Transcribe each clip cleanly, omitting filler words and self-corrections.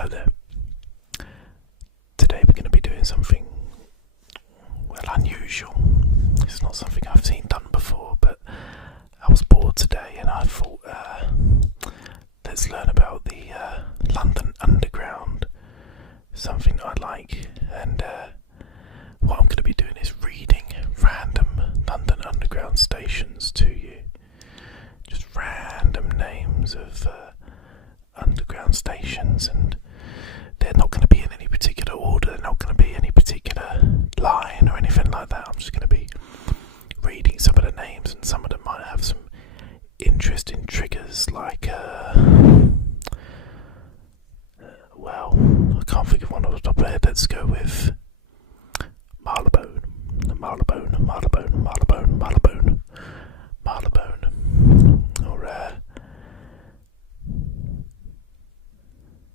Hello there. Today we're going to be doing something, well, unusual. It's not something I've seen done before, but I was bored today and I thought, let's learn about the London Underground, something that I like, and what I'm going to be doing is reading random London Underground stations to you. Just random names of underground stations, and they're not going to be in any particular order, they're not going to be any particular line or anything like that. I'm just going to be reading some of the names, and some of them might have some interesting triggers, like well, I can't think of one off the top of my head. Let's go with Marylebone, Marylebone, Marylebone, Marylebone, Marylebone, Marylebone, or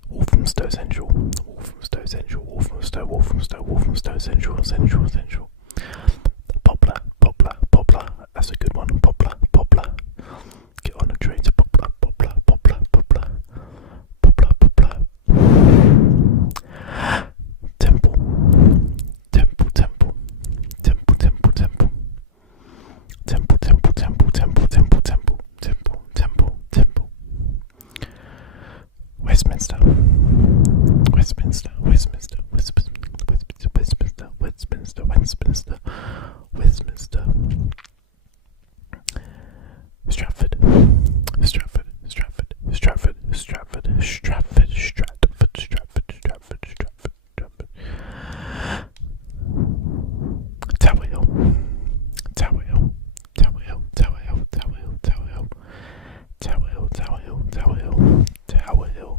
Walthamstow Central, Walthamstow Central, Walthamstow, Walthamstow, Walthamstow Central, Central, Central. Poplar, Poplar, Poplar, that's a good one. Poplar, Poplar. Get on the train to Poplar, Poplar, Poplar, Poplar, Poplar, Poplar. Temple, Temple, Temple, Temple, Temple, Temple, Temple, Temple, Temple, Temple, Temple, Temple, Temple, Temple, Temple. Westminster, Westminster, Westminster, Westminster, Westminster, Westminster, Westminster, Westminster. Stratford, Stratford, Stratford, Stratford, Stratford, Stratford, Stratford, Stratford, Stratford, Stratford, Stratford. Tower Hill, Tower Hill, Tower Hill, Tower Hill, Tower Hill, Tower Hill, Tower Hill, Tower Hill, Tower Hill, Tower Hill,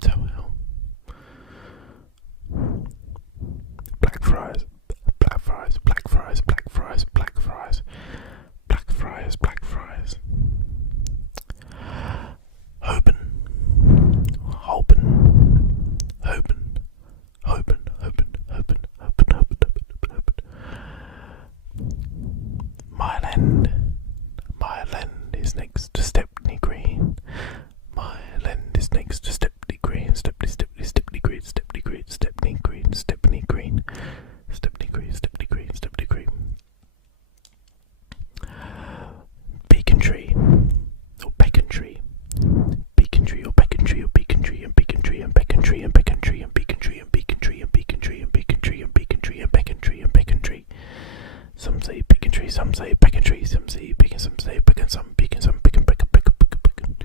Tower Hill. Blackfriars, Blackfriars, Blackfriars, Blackfriars, Blackfriars, Blackfriars, Blackfriars. Holborn, Holborn, Holborn, Holborn, Holborn, Holborn, Holborn, Holborn, Holborn. Mile End, Mile End is next to Stepney Green. Mile End is next to Stepney Green. Stepney, Stepney, Stepney Green, Stepney Green, Stepney Green, Stepney Green, Stepney Green, Stepney Green, Stepney Green. Beacon Tree, or Beacon Tree, Beacon Tree, or Beacon Tree, or Beacon Tree, and Beacon Tree, and Beacon Tree, and Beacon Tree, and Beacon Tree, and Beacon Tree, and Beacon Tree, and Beacon Tree, and Beacon Tree, and Beacon Tree, and Beacon Tree. Some say Beacon Tree, some say Beacon Tree, some say Beacon, some say Beacon, some Beacon, some Beacon, Beacon, Beacon, Beacon, Beacon.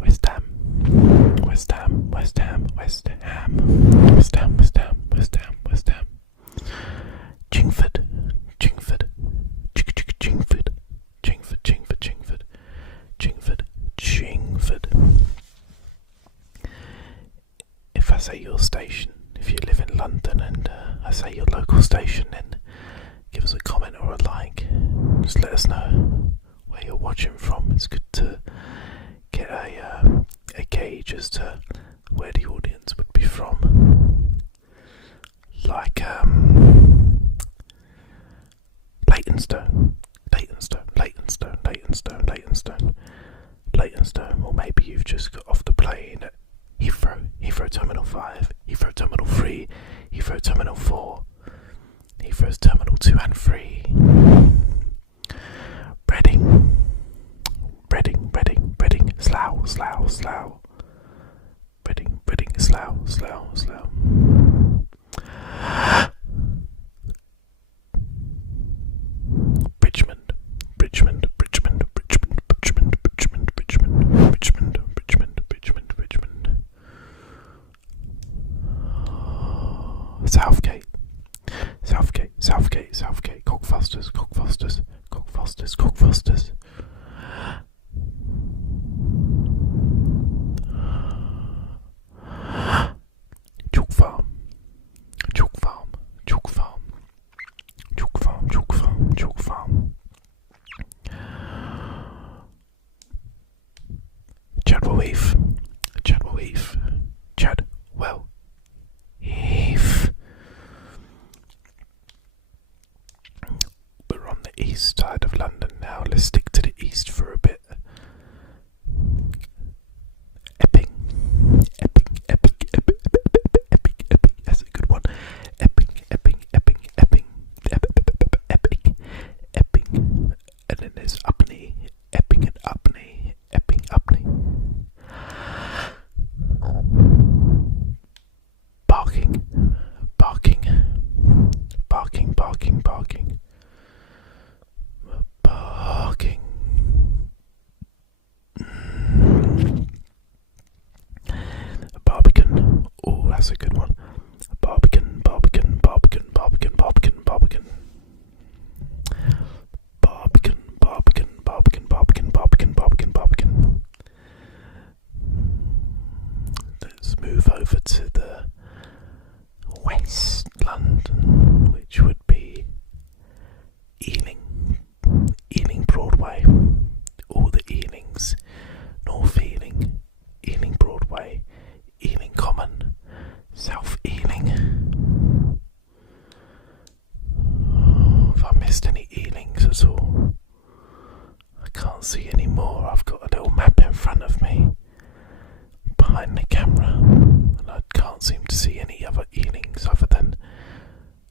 West Ham, West Ham, West Ham, West Ham, West Ham, West Ham, West Ham, West Ham. Chingford, Chingford, Chingford, Chingford, Chingford, Chingford, Chingford, Chingford. If I say your station, if you live in London and I say your local station, then give us a comment or a like. Just let us know where you're watching from. It's good to get a gauge as to where the audience would be from. Like Leytonstone, Leytonstone, Leytonstone, Leytonstone, Leytonstone, Leytonstone, or maybe you've just got off the plane at Heathrow, Heathrow Terminal 5, Heathrow Terminal 3, Heathrow Terminal 4, Heathrow's Terminal 2 and 3. Reading, Reading, Reading, Reading, Slough, Slough, Slough. Reading, Reading, Slough, Slough, Slough. Richmond, Richmond, Richmond, Richmond, Richmond, Richmond, Richmond, Richmond, Richmond, Richmond, Richmond. Southgate, Southgate, Southgate, Southgate, Cockfosters, Cockfosters, Cockfosters, Cockfosters. Chalk Farm, Chalk Farm, Chalk Farm, Chalk Farm, Chalk Farm, Chalk Farm. Chadwell Heath, Chadwell Heath, Chadwell Heath. We're on the east side of London now. Let's stick to the east for a bit. Epping, over to the West London, which would be Ealing Broadway, all the Ealings, North Ealing, Ealing Broadway, Ealing Common, South Ealing. Have I missed any Ealings at all? I can't see any more. I've got a little map in front of me behind the camera, and I can't seem to see any other Ealings other than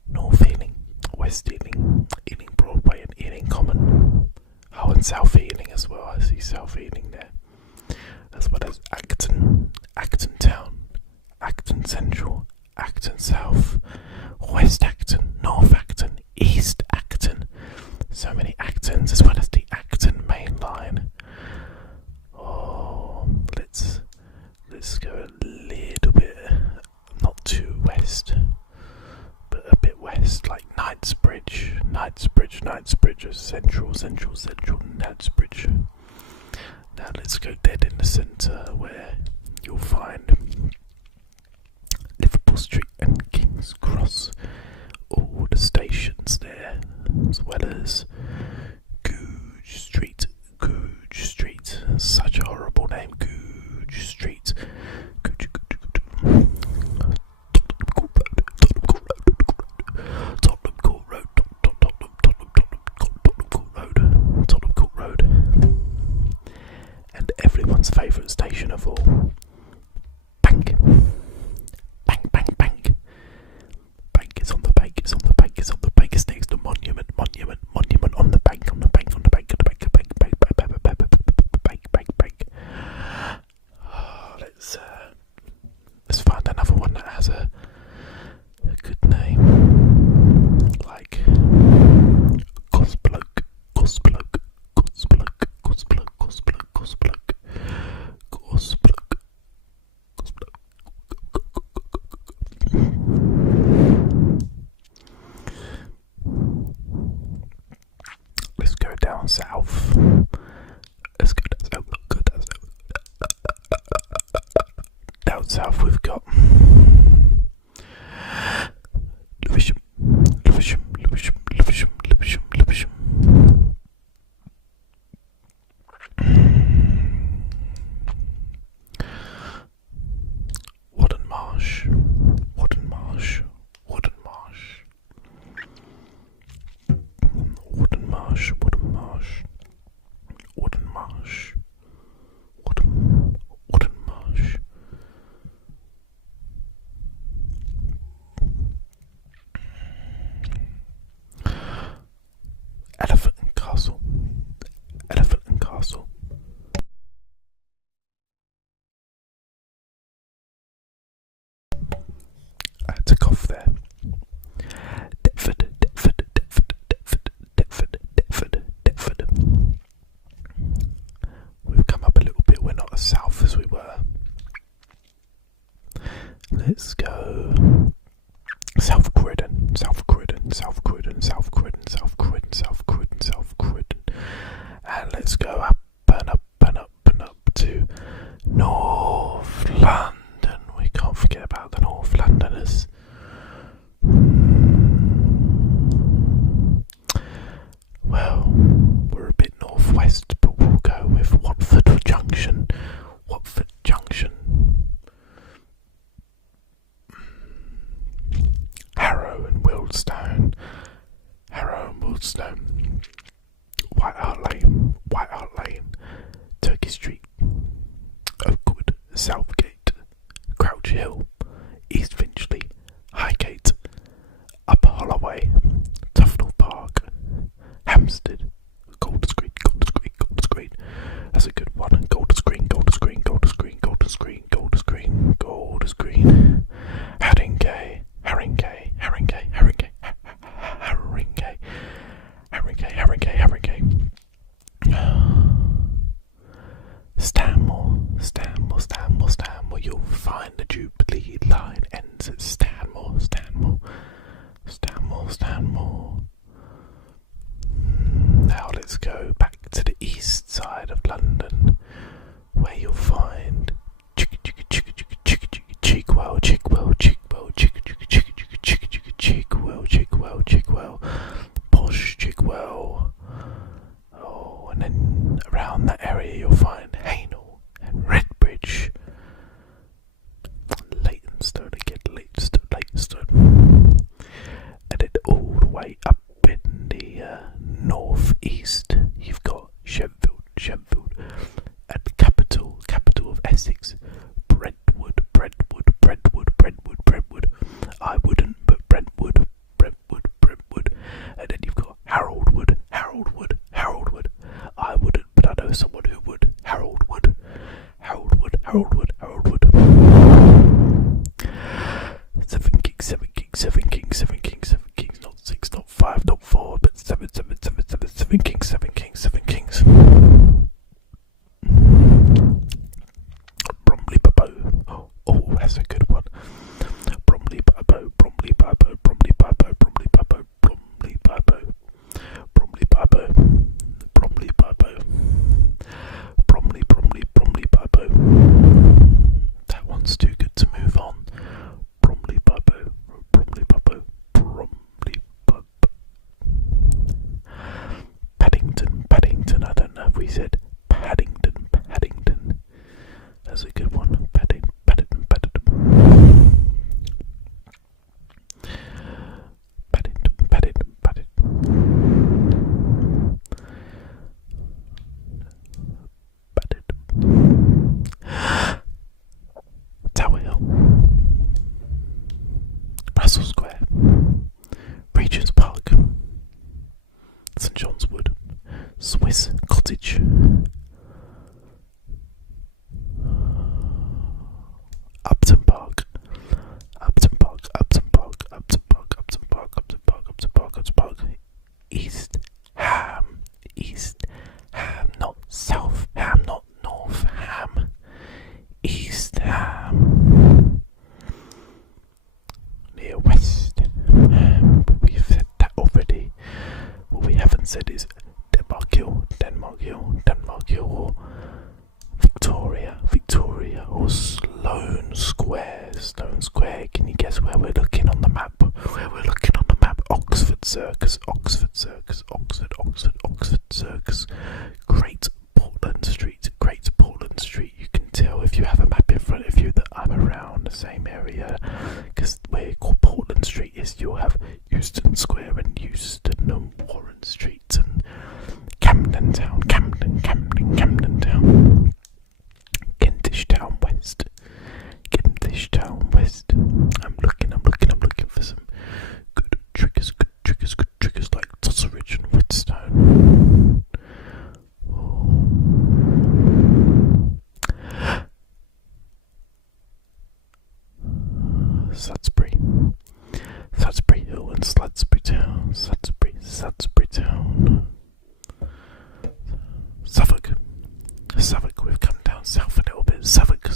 North Ealing, West Ealing, Ealing Broadway and Ealing Common. Oh, and South Ealing as well. I see South Ealing there, as well as Acton, Acton Town, Acton Central, Acton South, West Acton, North Acton, East Acton. So many Actons, as well as the Acton main line. Oh, let's go a little bit, not too west, but a bit west, like Knightsbridge, Central, Knightsbridge. Now let's go dead in the centre, where you'll find Liverpool Street and King's Cross, all the stations there, as well as Goodge Street, such a horrible name, Goodge Street, Tottenham Court Road, and everyone's favourite station of all, Bank. It's on the bank, it's next to Monument on the bank. Let's find another one that has a good name, like Gosbloke. Let's go down south. Down south we've got Lewisham. Wooden Marsh. Elephant and Castle. I had to cough there. Deptford. We've come up a little bit, we're not as south as we were. Let's go South Croydon. And let's go up to North London. We can't forget about the North Londoners. Well, we're a bit northwest, but we'll go with Watford Junction. Harrow and Wealdstone. White Hart Lane, Turkey Street, Oakwood, Southgate, Crouch Hill, East Finchley, Highgate, Upper Holloway, Tufnell Park, Hampstead, Golders Green. That's a good one. Golders Green. Haringey. Stanmore. You'll find the Jubilee line ends at Stanmore. Now let's go back to the east side of London. of Essex. Brentwood, Brentwood, Brentwood, Brentwood, Brentwood. I wouldn't, but Brentwood, Brentwood, Brentwood. And then you've got Haroldwood, Haroldwood, Haroldwood. I wouldn't, but I know someone who would. Haroldwood, Haroldwood, Haroldwood, Haroldwood. 7 kings, 7 kings, 7 kings, 7 kings, 7 kings. Not 6, not 5, not 4, but 7, 7, 7, 7, 7 kings, 7 kings, 7 kings. Bromley Babo. Oh, that's a good one. Bromley Babo, Bromley Babo, Bromley Babo, Bromley Babo, Bromley Babo, Bromley Babo, Bromley Babo, Bromley, Bromley, Bromley Babo. That one's too good to move on. Bromley Babo, Bromley Babo, Bromley Babo. Paddington, Paddington. I don't know if we said Paddington, Paddington. That's a good one. Paddington, Paddington, Paddington. Paddington, Paddington, Paddington. Paddington. Tower Hill. Russell Square. Regent's Park. St John's Wood. Swiss Cottage. Upton Park, Upton Park, Upton Park, Upton Park, Upton Park, Upton Park, Upton Park, Upton Park, East Ham, East Ham, not South Ham, not North Ham, East Ham, near West Ham. We've said that already. What we haven't said is Denmark Hill, Denmark Hill, Denmark Hill, or Victoria, Victoria, or Sloane Square, Sloane Square. Can you guess where we're looking on the map? Where we're looking on the map? Oxford Circus, Oxford Circus, Oxford, Oxford, Oxford Circus. Great Portland Street, Great Portland Street. You can tell if you have a map in front of you that I'm around the same area, because where Portland Street is, you'll have Euston Square and Euston and Warren Street and Camden Town, Camden, Camden, Camden Town. Kentish Town West. Kentish Town West. I'm looking for some good triggers, like Totteridge and Whetstone. Oh. Sudbury. Sudbury Hill and Sudbury Town. Sudbury Town. Suffolk. Suffolk, we've come down south a little bit. Suffolk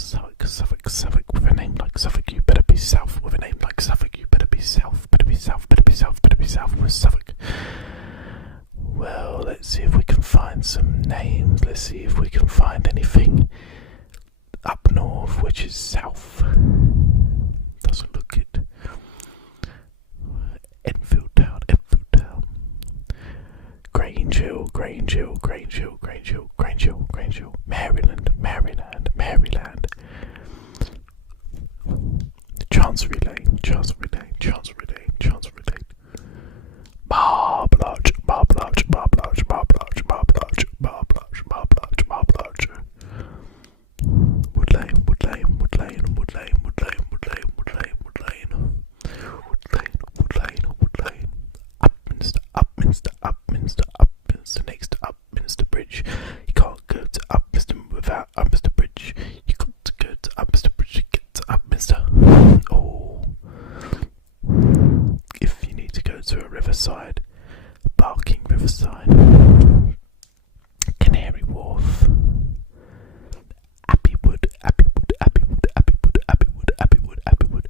with a name like Suffolk. You better be south with a name like Suffolk. You better be south, better be south, better be south, better be south with Suffolk. Well, let's see if we can find some names. Let's see if we can find anything up north which is south. Doesn't look good. Enfield Town, Enfield Town. Grange Hill, Grange Hill, Grange Hill, Grange Hill, Grange Hill, Grange Hill, Maryland, Maryland, Maryland. Chancery Lane, Chancery Lane, Chancery Lane, Chancery Lane. Marble Arch, Marble Arch, Marble Arch, Marble Arch, Marble Arch, Marble Arch, Marble Arch, Marble Arch. Wood Lane, Wood Lane, Wood Lane, Wood Lane, Wood Lane, Wood Lane, Wood Lane, Wood Lane. Wood Lane, Wood Lane, Wood Lane. Upminster, Upminster, Upminster, Upminster, next to Upminster Bridge. You can't go to Upminster without Upminster Bridge. You got to go to Upminster Bridge to get to Upminster. Oh. If you need to go to a riverside, Barking Riverside, Canary Wharf, Abbeywood, Abbeywood, Abbeywood, Abbeywood, Abbeywood, Abbeywood, Abbeywood.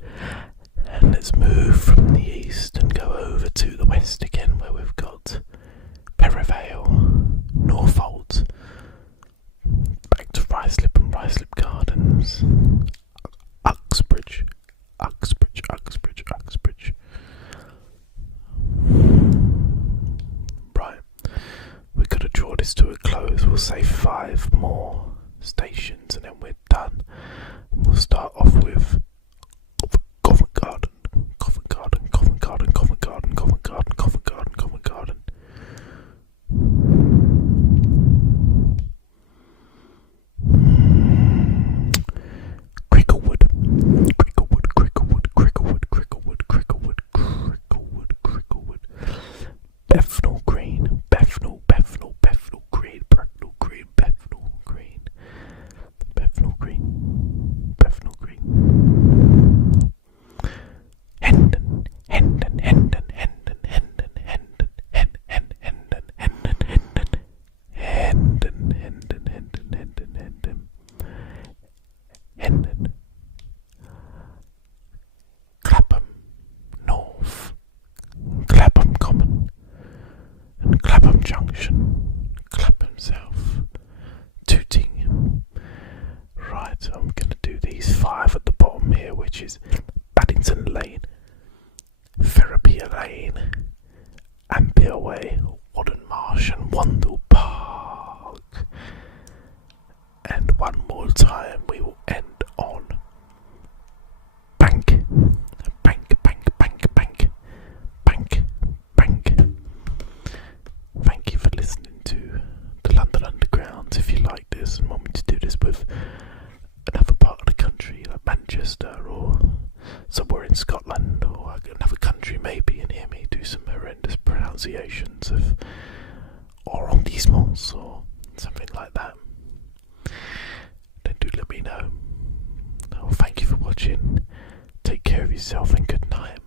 And let's move from the east and go over to the west again, where we've got Perivale, Northolt, back to Ruislip and Ruislip Gardens, Uxbridge, Uxbridge, Uxbridge, Uxbridge. Right, we've got to draw this to a close. We'll say 5 more stations and then we're done. We'll start off with Covent Garden, Covent Garden, Covent Garden, Covent Garden, Covent Garden, Covent Garden, Covent Garden. Hendon, Clapham North, Clapham Common, and Clapham Junction, Clapham South, Tooting. Right, I'm going to do these 5 at the bottom here, which is Paddington Lane, Ferapia Lane, Ampere Way, Wadden Marsh, and Wandle Park. And one more time, we will end on Bank, Bank, Bank, Bank, Bank, Bank, Bank. Thank you for listening to the London Underground. If you like this and want me to do this with another part of the country, like Manchester or somewhere in Scotland or another country maybe, and hear me do some horrendous pronunciations of arrondissements or something like that, then do let me know. Well, thank you for watching. Take care of yourself and good night.